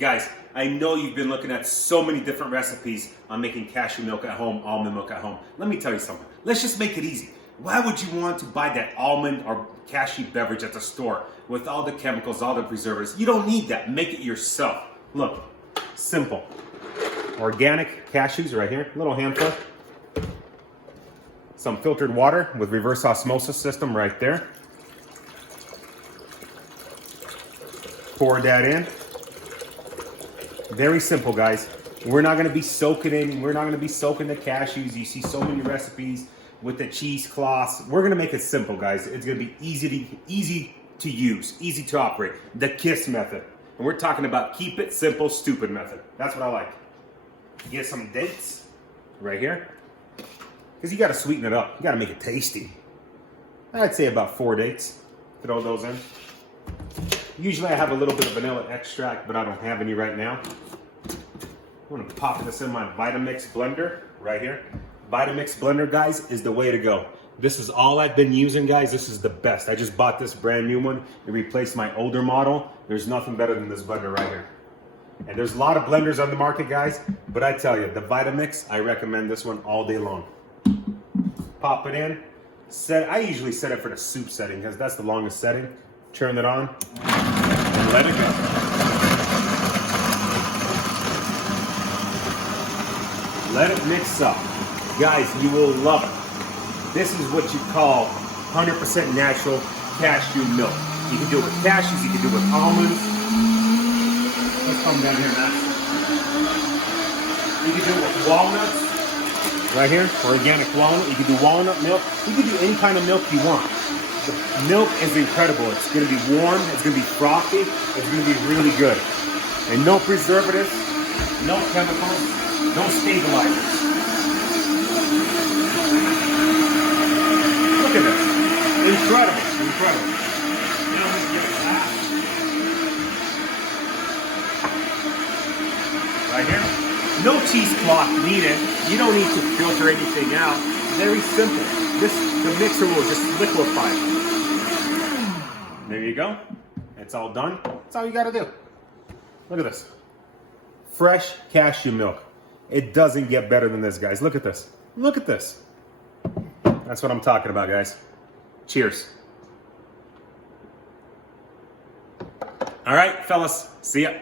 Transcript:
Guys, I know you've been looking at so many different recipes on making cashew milk at home, almond milk at home. Let me tell you something. Let's just make it easy. Why would you want to buy that almond or cashew beverage at the store with all the chemicals, all the preservatives? You don't need that. Make it yourself. Look, simple. Organic cashews right here, little handful. Some filtered water with reverse osmosis system right there. Pour that in. Very simple, guys. We're not gonna be soaking the cashews. You see so many recipes with the cheesecloths. We're gonna make it simple, guys. It's gonna be easy to use, easy to operate. The KISS method. And we're talking about keep it simple, stupid method. That's what I like. Get some dates right here. Because you gotta sweeten it up. You gotta make it tasty. I'd say about 4 dates. Throw those in. Usually I have a little bit of vanilla extract, but I don't have any right now. I'm gonna pop this in my Vitamix blender right here. Vitamix blender, guys, is the way to go. This is all I've been using, guys. This is the best. I just bought this brand new one. It replaced my older model. There's nothing better than this blender right here. And there's a lot of blenders on the market, guys, but I tell you, the Vitamix, I recommend this one all day long. Pop it in. I usually set it for the soup setting because that's the longest setting. Turn it on and let it go. Let it mix up. Guys, you will love it. This is what you call 100% natural cashew milk. You can do it with cashews, you can do it with almonds. Let's come down here, Matt. You can do it with walnuts. Right here, organic walnut. You can do walnut milk. You can do any kind of milk you want. The milk is incredible. It's going to be warm. It's going to be frothy. It's going to be really good. And no preservatives, no chemicals, no stabilizers. Look at this. Incredible. Incredible. Now we give it that. Right here. No cheesecloth needed. You don't need to filter anything out. Very simple. The mixer will just liquefy. There you go. It's all done. That's all you gotta do. Look at this. Fresh cashew milk. It doesn't get better than this, guys. Look at this. Look at this. That's what I'm talking about, guys. Cheers. All right, fellas. See ya.